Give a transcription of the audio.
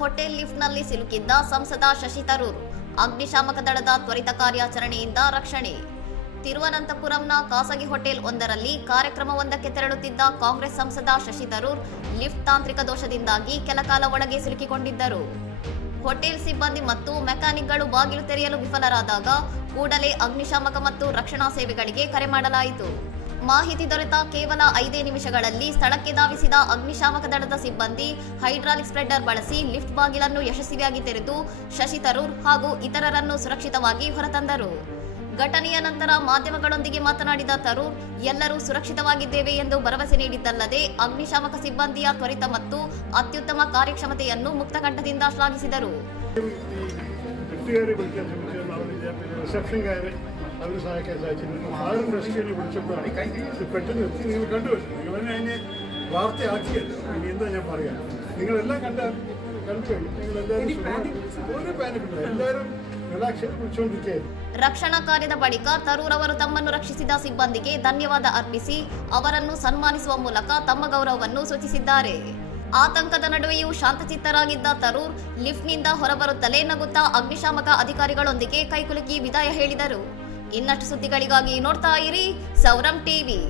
Hotel ಲಿಫ್ಟ್ನಲ್ಲಿ ಸಿಲುಕಿದ್ದ ಸಂಸದ ಶಶಿ ತರೂರ್. ಅಗ್ನಿಶಾಮಕ ದಳದ ತ್ವರಿತ ಕಾರ್ಯಾಚರಣೆಯಿಂದ ರಕ್ಷಣೆ. ತಿರುವನಂತಪುರಂನ ಖಾಸಗಿ ಹೋಟೆಲ್ ಒಂದರಲ್ಲಿ ಕಾರ್ಯಕ್ರಮವೊಂದಕ್ಕೆ ತೆರಳುತ್ತಿದ್ದ ಕಾಂಗ್ರೆಸ್ ಸಂಸದ ಶಶಿ ತರೂರ್ ಲಿಫ್ಟ್ ತಾಂತ್ರಿಕ ದೋಷದಿಂದಾಗಿ ಕೆಲಕಾಲ ಒಳಗೆ ಸಿಲುಕಿಕೊಂಡಿದ್ದರು. ಹೋಟೆಲ್ ಸಿಬ್ಬಂದಿ ಮತ್ತು ಮೆಕ್ಯಾನಿಕ್ಗಳು ಬಾಗಿಲು ತೆರೆಯಲು ವಿಫಲರಾದಾಗ ಕೂಡಲೇ ಅಗ್ನಿಶಾಮಕ ಮತ್ತು ರಕ್ಷಣಾ ಸೇವೆಗಳಿಗೆ ಕರೆ ಮಾಡಲಾಯಿತು. ಮಾಹಿತಿ ದೊರೆತ ಕೇವಲ 5 ನಿಮಿಷಗಳಲ್ಲಿ ಸ್ಥಳಕ್ಕೆ ಧಾವಿಸಿದ ಅಗ್ನಿಶಾಮಕ ದಳದ ಸಿಬ್ಬಂದಿ ಹೈಡ್ರಾಲಿಕ್ ಸ್ಪ್ರೆಡರ್ ಬಳಸಿ ಲಿಫ್ಟ್ ಬಾಗಿಲನ್ನು ಯಶಸ್ವಿಯಾಗಿ ತೆರೆದು ಶಶಿ ತರೂರ್ ಹಾಗೂ ಇತರರನ್ನು ಸುರಕ್ಷಿತವಾಗಿ ಹೊರತಂದರು. ಘಟನೆಯ ನಂತರ ಮಾಧ್ಯಮಗಳೊಂದಿಗೆ ಮಾತನಾಡಿದ ತರೂರ್, ಎಲ್ಲರೂ ಸುರಕ್ಷಿತವಾಗಿದ್ದೇವೆ ಎಂದು ಭರವಸೆ ನೀಡಿದ್ದಲ್ಲದೆ ಅಗ್ನಿಶಾಮಕ ಸಿಬ್ಬಂದಿಯ ತ್ವರಿತ ಮತ್ತು ಅತ್ಯುತ್ತಮ ಕಾರ್ಯಕ್ಷಮತೆಯನ್ನು ಮುಕ್ತಕಂಠದಿಂದ ಶ್ಲಾಘಿಸಿದರು. അവർ സഹായിക്കാൻ സാധിച്ചിട്ടുണ്ട്. ആരും റെസ്ക്യൂവിൽ വിളിച്ചപ്പോഴാണ് ഇത് പെട്ടെന്ന് എത്തി. നിങ്ങൾ കണ്ടു, നിങ്ങളെന്നെ അതിനെ വാർത്തയാക്കിയല്ലോ. ഇനി എന്താ ഞാൻ പറയാം, നിങ്ങളെല്ലാം കണ്ടു കഴിഞ്ഞു. നിങ്ങളെല്ലാവരും ഒരു പാനിക്കില്ല, എല്ലാവരും ರಿಲ್ಯಾಕ್ಸ್ ಕುಳಿತುಕೊಂಡಿದ್ದಾರೆ. ರಕ್ಷಣಾ ಕಾರ್ಯದ ಬಳಿಕ ತರೂರ್ ಅವರು ತಮ್ಮನ್ನು ರಕ್ಷಿಸಿದ ಸಿಬ್ಬಂದಿಗೆ ಧನ್ಯವಾದ ಅರ್ಪಿಸಿ ಅವರನ್ನು ಸನ್ಮಾನಿಸುವ ಮೂಲಕ ತಮ್ಮ ಗೌರವವನ್ನು ಸೂಚಿಸಿದ್ದಾರೆ. ಆತಂಕದ ನಡುವೆಯೂ ಶಾಂತಚಿತ್ತರಾಗಿದ್ದ ತರೂರ್ ಲಿಫ್ಟ್ನಿಂದ ಹೊರಬರುತ್ತಲೇ ನಗುತ್ತಾ ಅಗ್ನಿಶಾಮಕ ಅಧಿಕಾರಿಗಳೊಂದಿಗೆ ಕೈಕುಲುಕಿ ವಿದಾಯ ಹೇಳಿದರು. ಇನ್ನಷ್ಟು ಸುದ್ದಿಗಳಿಗಾಗಿ ನೋಡ್ತಾ ಇರಿ ಸೌರಂ ಟಿವಿ.